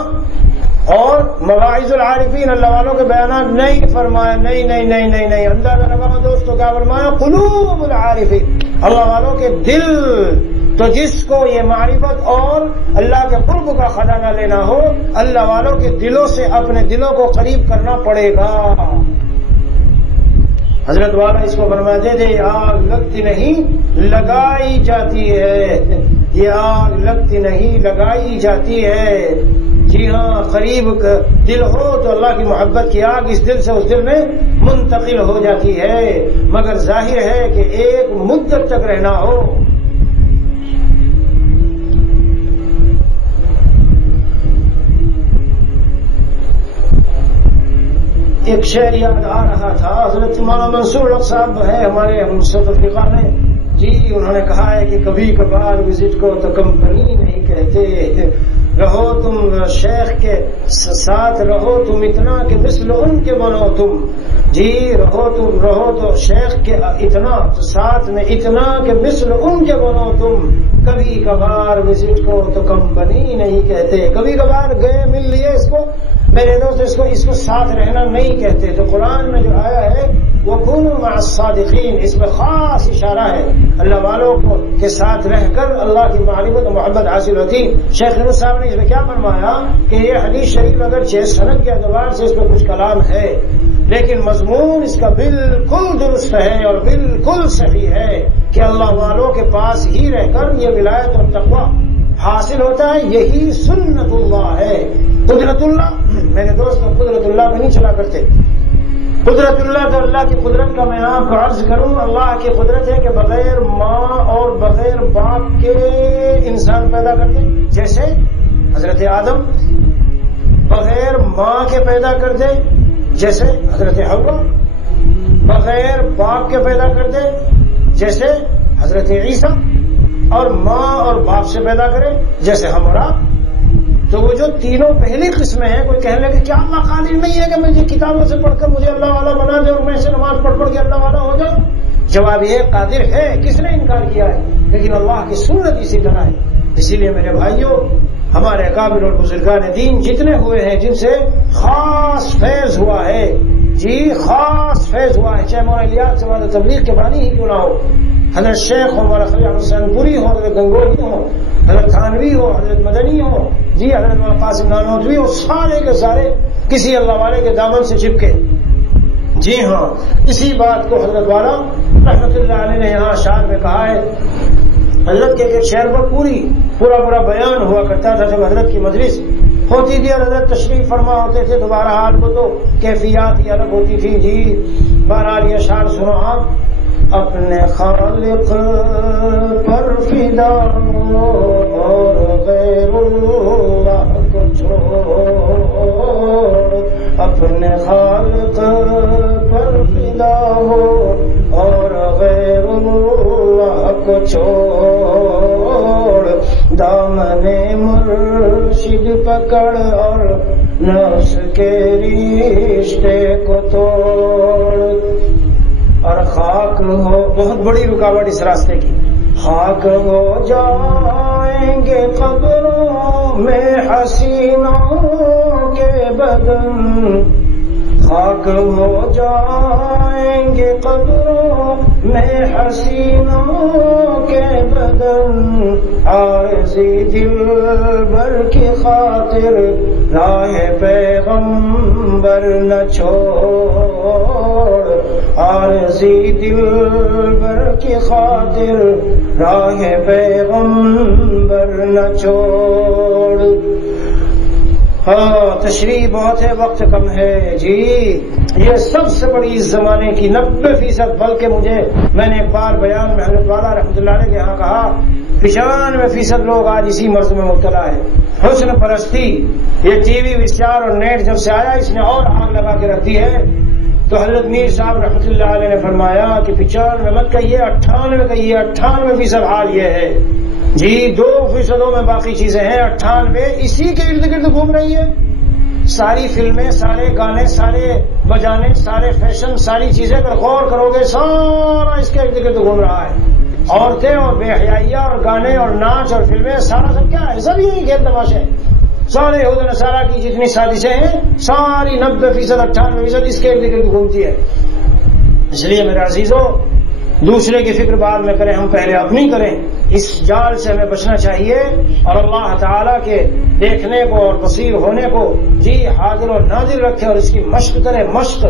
اور مواعظ العارفین اللہ والوں کے بیانات نہیں فرمایا. نہیں نہیں نہیں نہیں نہیں اندازہ لگاؤ دوستو کیا فرمایا؟ قلوب العارفین، اللہ والوں کے دل. تو جس کو یہ معرفت اور اللہ کے قرب کا خزانہ لینا ہو، اللہ والوں کے دلوں سے اپنے دلوں کو قریب کرنا پڑے گا. حضرت والا اس کو فرماتے تھے آگ لگتی نہیں لگائی جاتی ہے، یہ آگ لگتی نہیں لگائی جاتی ہے. جی ہاں، قریب دل ہو تو اللہ کی محبت کی آگ اس دل سے اس دل میں منتقل ہو جاتی ہے، مگر ظاہر ہے کہ ایک مدت تک رہنا ہو. ایک شعر یاد آ رہا تھا، حضرت مولانا منصور الحق صاحب ہے ہمارے ساؤتھ افریقہ میں، جی انہوں نے کہا ہے کہ کبھی کبھار وزٹ کو تو کمپنی نہیں کہتے، رہو تم شیخ کے ساتھ، رہو تم اتنا کہ مثل ان کے بنو تم. جی رہو تو شیخ کے اتنا ساتھ میں اتنا کہ مثل ان کے بنو تم. کبھی کبھار وزٹ کو تو کمپنی نہیں کہتے، کبھی کبھار گئے مل لیے اس کو میرے دوست اس کو ساتھ رہنا نہیں کہتے. تو قرآن میں جو آیا ہے وہ وَكُونُوا مَعَ الصَّادِقِينَ، اس میں خاص اشارہ ہے اللہ والوں کو کے ساتھ رہ کر اللہ کی معرفت و محبت حاصل ہوتی. شیخ یونس صاحب نے اس میں کیا فرمایا کہ یہ حدیث شریف اگر سند کے اعتبار سے اس میں کچھ کلام ہے، لیکن مضمون اس کا بالکل درست ہے اور بالکل صحیح ہے کہ اللہ والوں کے پاس ہی رہ کر یہ ولایت اور تقویٰ حاصل ہوتا ہے. یہی سنت اللہ ہے. قدرت اللہ میرے دوست قدرت اللہ پہ نہیں چلا کرتے. قدرت اللہ تو اللہ کی قدرت کا میں آپ کو عرض کروں، اللہ کی قدرت ہے کہ بغیر ماں اور بغیر باپ کے انسان پیدا کرتے، جیسے حضرت آدم بغیر ماں کے پیدا کرتے، جیسے حضرت حوا بغیر باپ کے پیدا کرتے، جیسے حضرت عیسیٰ، اور ماں اور باپ سے پیدا کرے جیسے ہم اور آپ. تو وہ جو تینوں پہلی قسمیں ہیں، کوئی کہنے لگے کیا اللہ قادر نہیں ہے کہ مجھے کتابوں سے پڑھ کر مجھے اللہ والا بنا دے اور میں سے نماز پڑھ کے اللہ والا ہو جاؤں؟ جواب یہ قادر ہے، کس نے انکار کیا ہے؟ لیکن اللہ کی سنت اسی طرح ہے. اسی لیے میرے بھائیوں، ہمارے اکابر اور بزرگان دین جتنے ہوئے ہیں جن سے خاص فیض ہوا ہے، جی خاص فیض ہوا ہے، چاہے مولانا الیاس سے تبلیغ کے بانی ہی کیوں نہ ہو، حضرت شیخ ہو، مولانا خلیل حسین پوری ہو، حضرت گنگوہی ہو، حضرت تھانوی ہو، حضرت مدنی ہو، جی حضرت مولانا قاسم نانوتوی ہو، سارے کے سارے کسی اللہ والے کے دامن سے چپکے. جی ہاں، اسی بات کو حضرت والا رحمت اللہ علیہ نے یہاں اشعار میں کہا ہے. حضرت کے ایک شعر پر پورا بیان ہوا کرتا تھا جب حضرت کی مجلس ہوتی تھی اور حضرت تشریف فرما ہوتے تھے. دوبارہ حال کو تو کیفیات ہی الگ ہوتی تھی. جی بہرحال یہ اشعار سنو آپ. اپنے خالق پر فدا ہو اور غیر اللہ کو چھوڑ، اپنے خالق پر فدا ہو اور غیر اللہ کو چھوڑ، دامن مرشد پکڑ اور نفس کے رشتے کو توڑ. اور خاک ہو، بہت بڑی رکاوٹ اس راستے کی، خاک ہو جائیں گے قبروں میں حسینوں کے بدن، خاک ہو جائیں گے قبروں میں حسینوں کے بدن، عارضی دلبر کی خاطر راہ پیغمبر نہ چھوڑ، عارضی دلبر کی خاطر راہ پیغمبر نہ چھوڑ۔ تشریح بہت ہے، وقت کم ہے جی۔ یہ سب سے بڑی اس زمانے کی 90%، بلکہ میں نے ایک بار بیان میں حضرت والا رحمۃ اللہ علیہ کے یہاں کہا 95% لوگ آج اسی مرض میں مبتلا ہے، حسن پرستی۔ یہ ٹی وی وسٹار اور نیٹ جب سے آیا اس نے اور آگ لگا کے رکھ دی ہے۔ تو حضرت میر صاحب رحمۃ اللہ علیہ نے فرمایا کہ 95 مت کہیے، 98 کہیے، 98% حال یہ ہے جی۔ 2% میں باقی چیزیں ہیں، 98 اسی کے ارد گرد گھوم رہی ہے۔ ساری فلمیں، سارے گانے، سارے بجانے، سارے فیشن، ساری چیزیں اگر غور کرو گے سارا اس کے ارد گرد گھوم رہا ہے۔ عورتیں اور بے حیائیاں اور گانے اور ناچ اور فلمیں، سارا سب کیا ہے؟ سب یہی کھیل تماشے۔ سارے یہود نصارہ کی جتنی سازشیں ہیں ساری 90%، 98% اس کے ارد گرد گھومتی ہے۔ اس لیے میرے عزیزوں، دوسرے کی فکر بعد میں کریں، ہم پہلے اپنی کریں۔ اس جال سے ہمیں بچنا چاہیے اور اللہ تعالیٰ کے دیکھنے کو اور بصیر ہونے کو جی حاضر اور ناظر رکھے اور اس کی مشق کرے، مشق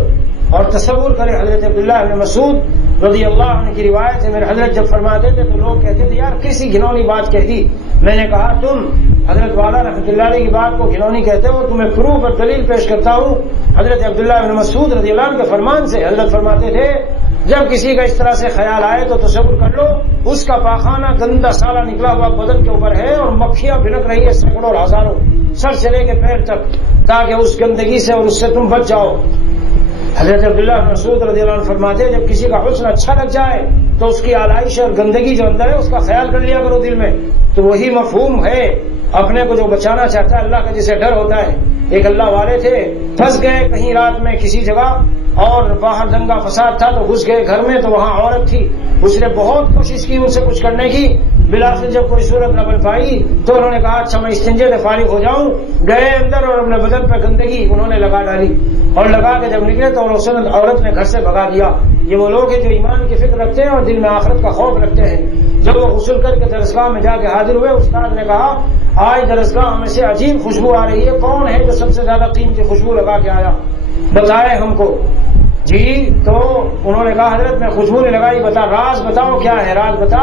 اور تصور کرے۔ حضرت عبداللہ بن مسعود رضی اللہ عنہ کی روایت ہے، میرے حضرت جب فرماتے تھے تو لوگ کہتے تھے یار کسی گھنونی بات کہہ دی۔ میں نے کہا تم حضرت والا رحمۃ اللہ علیہ کی بات کو گھنونی کہتے ہو، تمہیں پروف اور دلیل پیش کرتا ہوں حضرت عبداللہ بن مسعود رضی اللہ عنہ کے فرمان سے۔ حضرت فرماتے تھے جب کسی کا اس طرح سے خیال آئے تو تصور کر لو اس کا پاخانہ گندا سالا نکلا ہوا بدن کے اوپر ہے اور مکھیاں بھنک رہی ہے سینکڑوں اور ہزاروں، سر سے لے کے پیر تک، تاکہ اس گندگی سے اور اس سے تم بچ جاؤ۔ حضرت عبداللہ بن مسعود رضی اللہ عنہ فرماتے ہیں جب کسی کا حسن اچھا لگ جائے تو اس کی آلائش اور گندگی جو اندر ہے اس کا خیال کر لیا کرو دل میں۔ تو وہی مفہوم ہے اپنے کو جو بچانا چاہتا ہے اللہ کا جسے ڈر ہوتا ہے۔ ایک اللہ والے تھے، پھنس گئے کہیں رات میں کسی جگہ اور باہر دنگا فساد تھا تو گھس گئے گھر میں، تو وہاں عورت تھی، اس نے بہت کوشش کی ان سے کچھ کرنے کی، بلاخر جب کوئی صورت نہ بن پائی تو انہوں نے کہا اچھا میں استنجے سے فارغ ہو جاؤں۔ گئے اندر اور اپنے بدن پہ گندگی انہوں نے لگا ڈالی اور لگا کے جب نکلے تو عورت نے گھر سے بھگا دیا۔ یہ وہ لوگ ہیں جو ایمان کی فکر رکھتے ہیں اور دل میں آخرت کا خوف رکھتے ہیں۔ جب وہ غسل کر کے درسگاہ میں جا کے حاضر ہوئے، استاد نے کہا آج درسگاہ میں سے عجیب خوشبو آ رہی ہے، کون ہے جو سب سے زیادہ قیمتی خوشبو لگا کے آیا؟ بتائے ہم کو جی۔ تو انہوں نے کہا حضرت میں خوشبو نے لگائی، بتا راز بتاؤ کیا ہے، راز بتا۔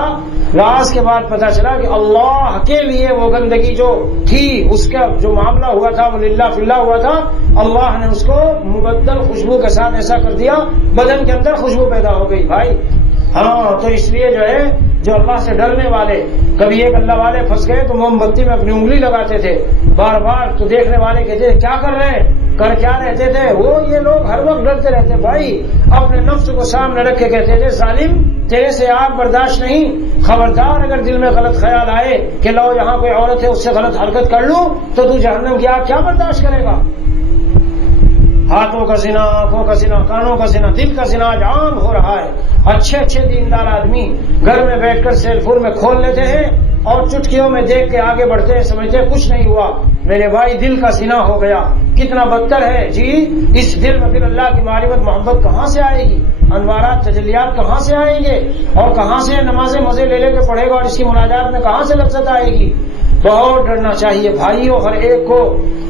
راز کے بعد پتا چلا کہ اللہ کے لیے وہ گندگی جو تھی، اس کا جو معاملہ ہوا تھا وہ للہ فی اللہ ہوا تھا، اللہ نے اس کو مبدل خوشبو کے ساتھ ایسا کر دیا بدن کے اندر خوشبو پیدا ہو گئی بھائی۔ ہاں تو اس لیے جو ہے جو اللہ سے ڈرنے والے، کبھی ایک اللہ والے پھنس گئے تو موم بتی میں اپنی انگلی لگاتے تھے بار بار، تو دیکھنے والے کہتے کیا کر رہے ہیں، کر کیا رہتے تھے وہ؟ یہ لوگ ہر وقت ڈرتے رہتے بھائی، اپنے نفس کو سامنے رکھ کے کہتے تھے ظالم تیرے سے آگ برداشت نہیں، خبردار اگر دل میں غلط خیال آئے کہ لو یہاں کوئی عورت ہے اس سے غلط حرکت کر لوں تو تو جہنم کی آگ کیا برداشت کرے گا؟ ہاتھوں کا زنا، آنکھوں کا زنا، کانوں کا زنا، دل کا زنا آج عام ہو رہا ہے۔ اچھے اچھے دیندار آدمی گھر میں بیٹھ کر سیل فون میں کھول لیتے ہیں اور چٹکیوں میں دیکھ کے آگے بڑھتے ہیں، سمجھتے ہیں کچھ نہیں ہوا۔ میرے بھائی دل کا زنا ہو گیا، کتنا بدتر ہے جی۔ اس دل میں پھر اللہ کی معرفت محبت کہاں سے آئے گی؟ انوارات تجلیات کہاں سے آئیں گے؟ اور کہاں سے نمازیں مزے لے لے کے پڑھے گا اور اس کی مناجات میں کہاں سے لذت آئے گی؟ بہت ڈرنا چاہیے بھائیوں، ہر ایک کو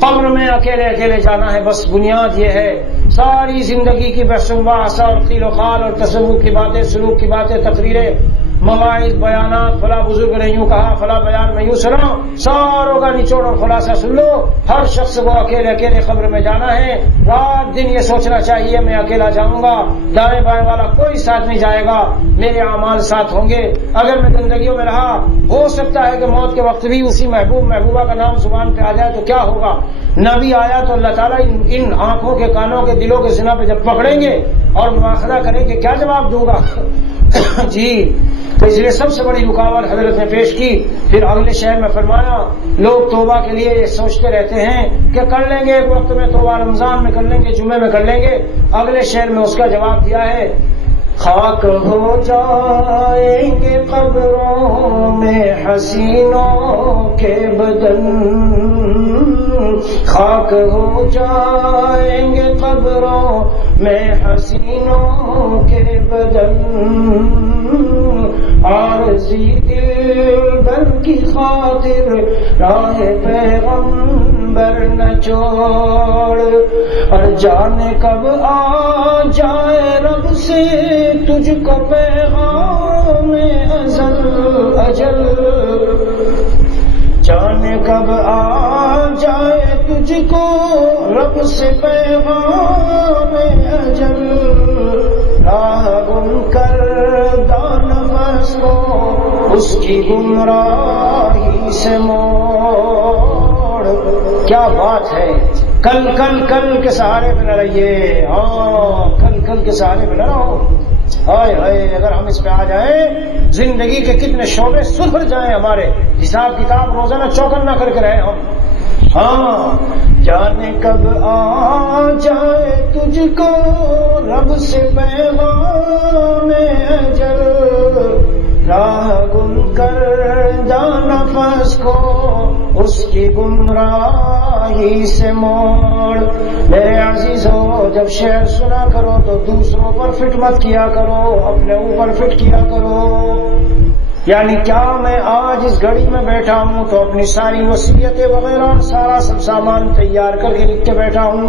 قبر میں اکیلے اکیلے جانا ہے، بس بنیاد یہ ہے۔ ساری زندگی کی بحث و بحث اور قیل و قال اور تصوف کی باتیں، سلوک کی باتیں، تقریریں، مواعظ، بیانات، فلاں بزرگ نے یوں کہا، فلاں بیان میں یوں سنا، ساروں کا نچوڑ اور خلاصہ سن لو۔ ہر شخص کو اکیلے اکیلے قبر میں جانا ہے، رات دن یہ سوچنا چاہیے میں اکیلا جاؤں گا، دائیں بائیں والا کوئی ساتھ نہیں جائے گا، میرے اعمال ساتھ ہوں گے۔ اگر میں زندگیوں میں رہا ہو سکتا ہے کہ موت کے وقت بھی اسی محبوب محبوبہ کا نام زبان پہ آ جائے تو کیا ہوگا؟ نبی آیا تو اللہ تعالیٰ ان آنکھوں کے، کانوں کے، دلوں کے زنا پہ جب پکڑیں گے اور مواخذہ کریں گے کیا جواب دوں گا؟ جی تو اس لیے سب سے بڑی رکاوٹ حضرت نے پیش کی۔ پھر اگلے شہر میں فرمایا لوگ توبہ کے لیے یہ سوچتے رہتے ہیں کہ کر لیں گے ایک وقت میں توبہ، رمضان میں کر لیں گے، جمعے میں کر لیں گے۔ اگلے شہر میں اس کا جواب دیا ہے خاک ہو جائیں گے قبروں میں حسینوں کے بدن، خاک ہو جائیں گے قبروں میں حسینوں کے بدن عارضی دلبر کی خاطر راہ پیغمبر نہ چھوڑ، اور جانے کب آ جائے رب سے تجھ کو پیغام اجل، جانے کب آ جائے تجھ کو رب سے پیغام اجل، راہ گم کر دانفس کو اس کی گمراہی سے موڑ۔ کیا بات ہے، کل کل کل کے سہارے پہ نہ رہیے، ہاں کل کل کے سہارے پہ نہ رہو۔ ہائے ہائے، اگر ہم اس پہ آ جائیں زندگی کے کتنے شعبے سدھر جائیں، ہمارے حساب کتاب روزانہ چوکن نہ کر کے رہے ہم۔ ہاں، جانے کب آ جائے تجھ کو رب سے پیغام اجل، راہ گم کر دانفس کو اس کی گمراہی سے موڑ۔ میرے عزیزو، جب شعر سنا کرو تو دوسروں پر فٹ مت کیا کرو، اپنے اوپر فٹ کیا کرو۔ یعنی کیا میں آج اس گھڑی میں بیٹھا ہوں تو اپنی ساری وصیتیں وغیرہ سارا سب سامان تیار کر کے لکھ کے بیٹھا ہوں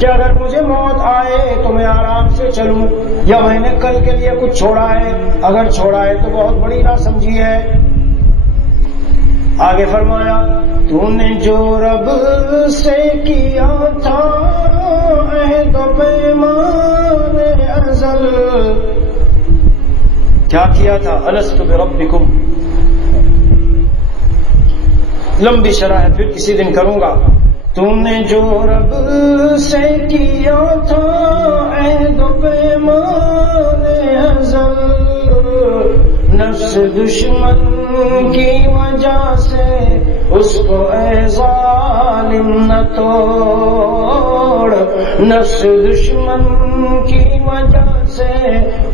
کہ اگر مجھے موت آئے تو میں آرام سے چلوں، یا میں نے کل کے لیے کچھ چھوڑا ہے؟ اگر چھوڑا ہے تو بہت بڑی نہ سمجھی ہے۔ آگے فرمایا، تو نے جو رب سے کیا تھا عہد و پیمان ازل، کیا کیا تھا؟ الست بربکم، لمبی شرح ہے پھر کسی دن کروں گا۔ تو نے جو رب سے کیا تھا عہد و پیمان ازل، نفس دشمن کی وجہ سے اس کو اے ظالم نہ توڑ، نفس دشمن کی وجہ سے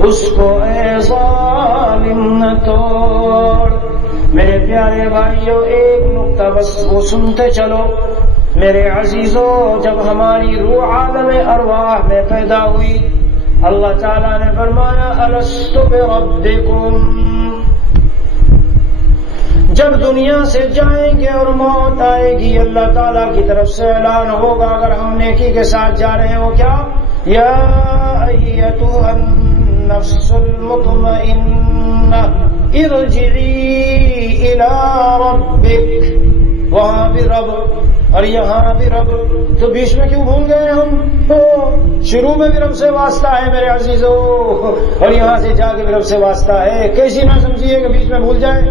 اس کو اے ظالم نہ توڑ۔ میرے پیارے بھائیوں، ایک نقطہ بس وہ سنتے چلو۔ میرے عزیزو، جب ہماری روح عالم ارواح میں پیدا ہوئی، اللہ تعالیٰ نے فرمایا الست بربکم۔ جب دنیا سے جائیں گے اور موت آئے گی، اللہ تعالیٰ کی طرف سے اعلان ہوگا اگر ہم نیکی کے ساتھ جا رہے ہو، کیا؟ یا ایتھا النفس المطمئنہ ارجعی الی ربک، وہاں بھی رب اور یہاں بھی رب، تو بیچ میں کیوں بھول گئے ہم؟ شروع میں بھی رب سے واسطہ ہے میرے عزیزو، اور یہاں سے جا کے بھی رب سے واسطہ ہے۔ کیسی نہ سمجھیے کہ بیچ میں بھول جائے۔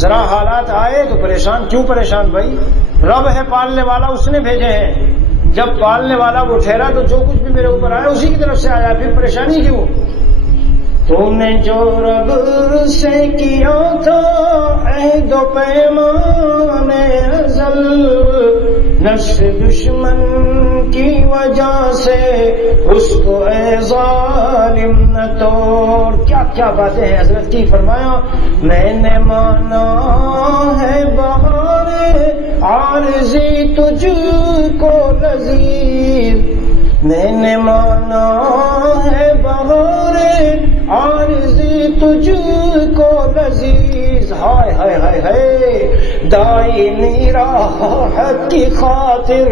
ذرا حالات آئے تو پریشان، کیوں پریشان بھائی؟ رب ہے پالنے والا، اس نے بھیجے ہیں۔ جب پالنے والا وہ ٹھہرا تو جو کچھ بھی میرے اوپر آیا اسی کی طرف سے آیا، پھر پریشانی کیوں؟ تو نے جو رب سے کیا تھا عہد و پیمان ازل، نفس دشمن کی وجہ سے اس کو اے ظالم نہ توڑ۔ کیا کیا باتیں ہیں حضرت کی، فرمایا میں نے مانا ہے بہار عارضی تجھ کو لذیذ، میں نے مانا ہے بہار عارضی تجھ کو لذیذ، ہائے ہائے ہائے ہائے، دائمی راحت کی خاطر،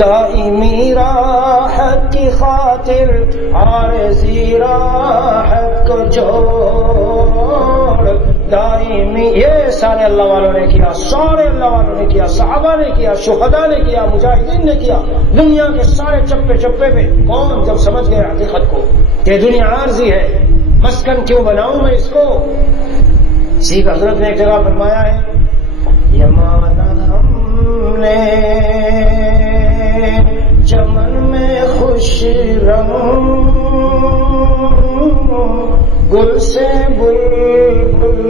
دائمی راحت کی خاطر عارضی راحت کو چھوڑ، دائمی۔ یہ سارے اللہ والوں نے کیا، سارے اللہ والوں نے کیا، صحابہ نے کیا، شہداء نے کیا، مجاہدین نے کیا، دنیا کے سارے چپے چپے پہ۔ کون جب سمجھ گئے حقیقت کو کہ دنیا عارضی ہے، مسکن کیوں بناؤں میں اس کو؟ اسی کا حضرت نے ایک جگہ فرمایا ہے، یہ مانا ہم نے چمن میں خوش رنگ، گل سے بلبل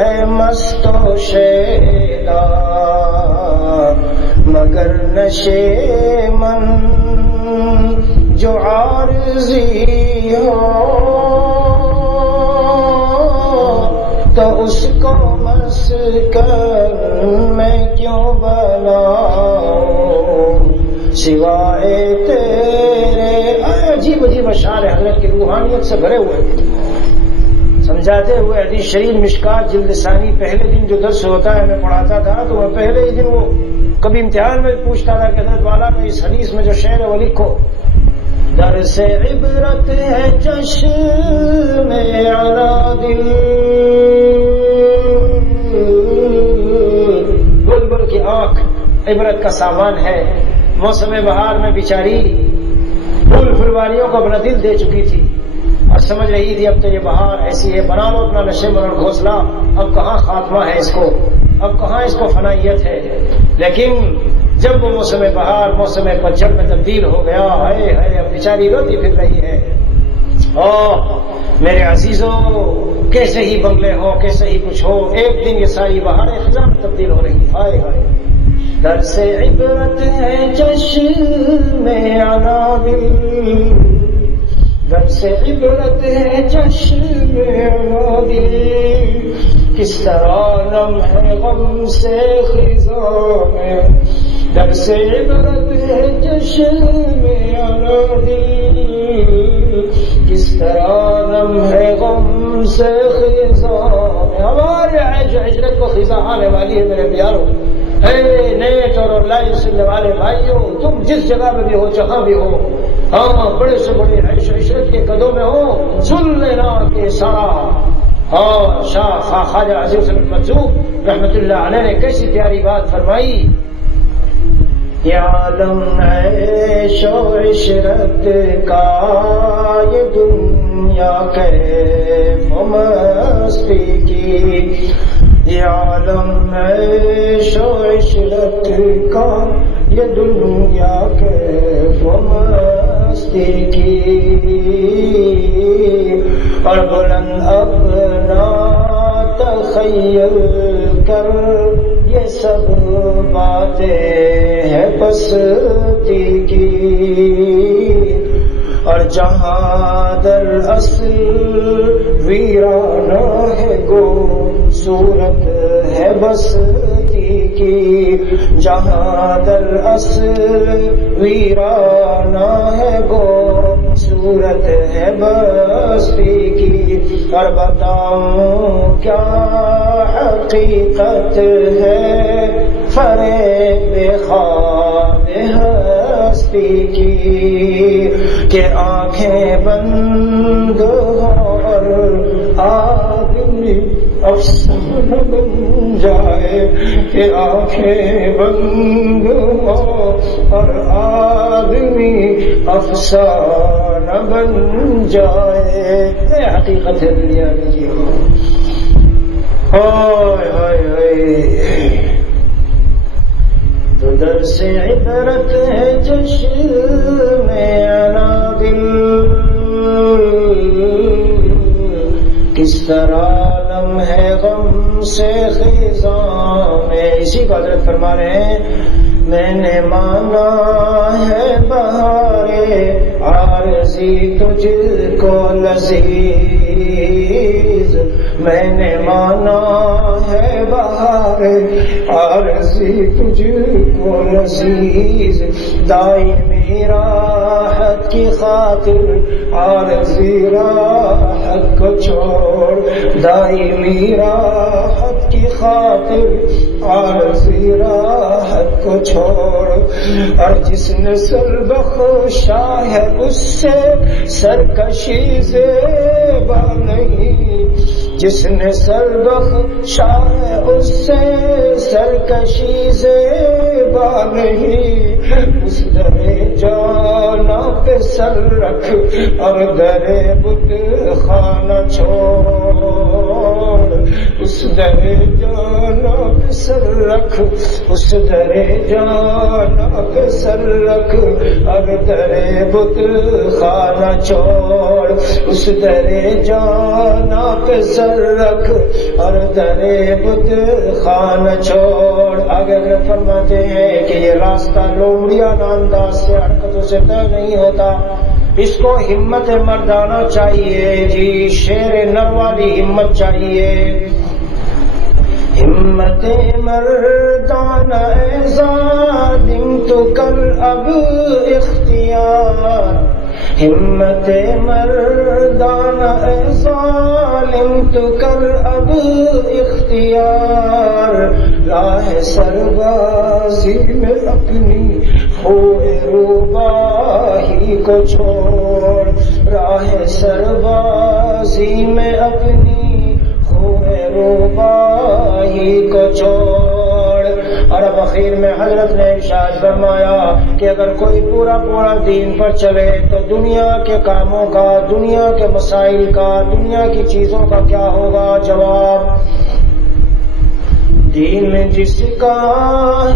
ہے مست و شیدا، مگر نشے من جو عارضی ہو تو اس کو مسکن میں کیوں بناؤں، سوائے تیرے روحانیت سے بھرے ہوئے تھے. سمجھاتے ہوئے حدیث شریف مشکات جلد ثانی پہلے دن جو درس ہوتا ہے میں پڑھاتا تھا تو میں پہلے ہی دن وہ کبھی امتحان میں پوچھتا تھا کہ حضرت والا میں اس حدیث میں جو شعر ہے وہ لکھو. درس عبرت ہے چشم عنادل، بلبل کی آنکھ عبرت کا سامان ہے. موسم بہار میں بیچاری پھول پھلواریوں کو اپنا دل دے چکی تھی اور سمجھ رہی تھی اب تو یہ بہار ایسی ہے، بنا لو اپنا نشیمن اور گھونسلہ، اب کہاں خاتمہ ہے اس کو، اب کہاں اس کو فنائیت ہے. لیکن جب وہ موسم بہار موسم پتجھڑ میں تبدیل ہو گیا، ہائے ہائے اب بیچاری روتی پھر رہی ہے. میرے عزیزوں، کیسے ہی بنگلے ہو، کیسے ہی کچھ ہو، ایک دن یہ ساری بہاریں خزاں میں تبدیل ہو رہی. ہائے ہائے درس عبرت ہے چشم عنادل، درس عبرت ہے چشم عنادل، کس طرح نم ہے غم سے خزاں میں. درس عبرت ہے چشم عنادل، کس طرح نم ہے غم سے خزاں میں. ہمارے عیش ہجرت کو خزاں آنے والی ہے میرے پیاروں. اے نیٹ اور لائن سننے والے بھائیوں، تم جس جگہ میں بھی ہو، جہاں بھی ہو، ہاں بڑے سے بڑے عیش عشرت کے قدوں میں ہو، سن لینا کہ سارا شاہ خواجہ عزیز المنصور رحمت اللہ علیہ نے کیسی پیاری بات فرمائی. یہ عالم عیش و عشرت کا، یہ دنیا کیف و مستی کی، یہ عالم عیش و عشرت کا، یہ دنیا کیف و مستی کی. اور بلند اپنا تخیل کر، یہ سب باتیں ہیں پستی کی. اور جہاں در اصل ویرانہ ہے گو صورت ہے بستی کی، جہاں در اصل ویرانہ ہے گو صورت ہے بستی کی. اور بتاؤں کیا حقیقت ہے فریب خواب ہستی کی، کہ آنکھیں بند اور آدمی افسانہ بن جائے، کہ آنکھیں بند اور آدمی افسانہ بن جائے. حقیقت ہے دنیا کی. ہائے ہائے ہائے تو درس عبرت ہے چشم عنادل، کس طرح لمحے غم سے خزاں میں. اسی کو حضرت فرما رہے ہیں، میں نے مانا ہے بہارے عارضی تجھ کو لذیذ، میں نے مانا ہے بہارے عارضی تجھ کو لذیذ. دائمی راحت کی خاطر عارضی راحت کو چھوڑ، دائمی راحت کی خاطر عارضی راحت کو چھوڑ. اور جس نے سر بخشا ہے اس سے سرکشی زیبا نہیں، جس نے سر بخشا ہے اس سے سرکشی زیبا نہیں. اس در جانا پہ سر رکھ اور در بت خانہ چھوڑ، اس در جانا پہ سر رکھ، اس در جانا پہ سر رکھ اور در بت خانہ چھوڑ، اس در جانا پہ سر رکھ اور در بت خانہ چھوڑ. اگر فرماتے ہیں کہ یہ راستہ لومڑیانہ انداز سے حرکتوں سے طے نہیں ہوتا، اس کو ہمت مردانہ چاہیے. جی شیر نر والی ہمت چاہیے، ہمت مردانہ اے ظالم تو کر اب اختیار، ہمت مردانہ اے ظالم تو کر اب اختیار، راہ سربازی میں اپنی ہوئے روباہی کو چھوڑ، راہ سربازی میں اپنی ہوئے روباہی کو چھوڑ۔ اور اب اخیر میں حضرت نے ارشاد فرمایا کہ اگر کوئی پورا دین پر چلے تو دنیا کے کاموں کا، دنیا کے مسائل کا، دنیا کی چیزوں کا کیا ہوگا؟ جواب، دین جس کا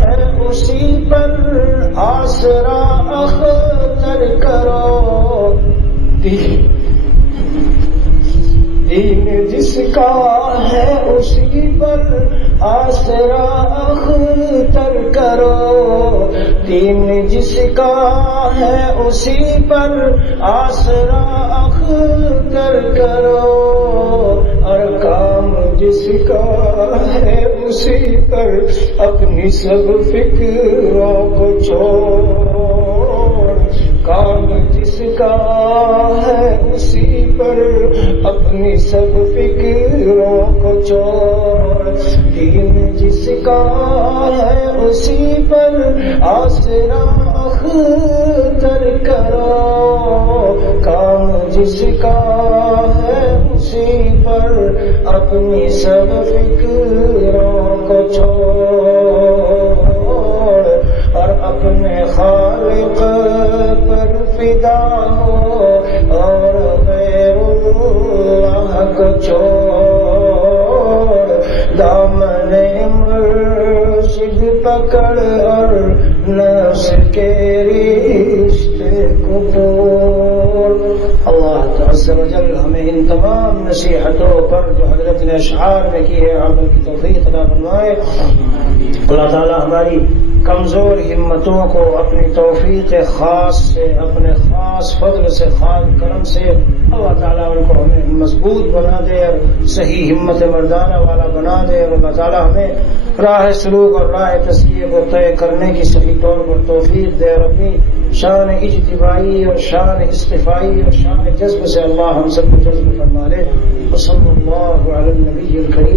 ہے اسی پر آسرا اختر کرو، دین جس کا ہے اسی پر آسرا اختر کرو، دین جس کا ہے اسی پر آسرا اختر کرو، اور کام جس کا ہے اسی پر اپنی سب فکروں کو چھوڑ، کام جس کا ہے اسی پر اپنی سب فکروں کو چھوڑ، دین جس کا ہے اسی پر آسرا اختر کرو، کام جس کا ہے اسی پر اپنی سب فکروں کو چھوڑ، اور اپنے خالق پر فدا ہو اور غیر اللہ کو چھوڑ، دامن مرشد پکڑ اور نفس کے رشتے کو توڑ۔ اللہ عز و جل ہمیں ان تمام نصیحتوں پر جو حضرت نے اشعار میں کی ہے عمل کی توفیق عطا فرمائے۔ اللہ تعالی ہماری کمزور ہمتوں کو اپنی توفیق خاص سے، اپنے خاص فضل سے، خاص کرم سے اللہ تعالیٰ ان کو ہمیں مضبوط بنا دے اور صحیح ہمت مردانہ والا بنا دے، اور اللہ تعالیٰ ہمیں راہ سلوک اور راہ تزکیے کو طے کرنے کی صحیح طور پر توفیق دے، اور اپنی شان اجتبائی اور شان اصطفائی اور شان جذب سے اللہ ہم سب کو جذب فرما لے۔ وصلی اللہ علی النبی الکریم۔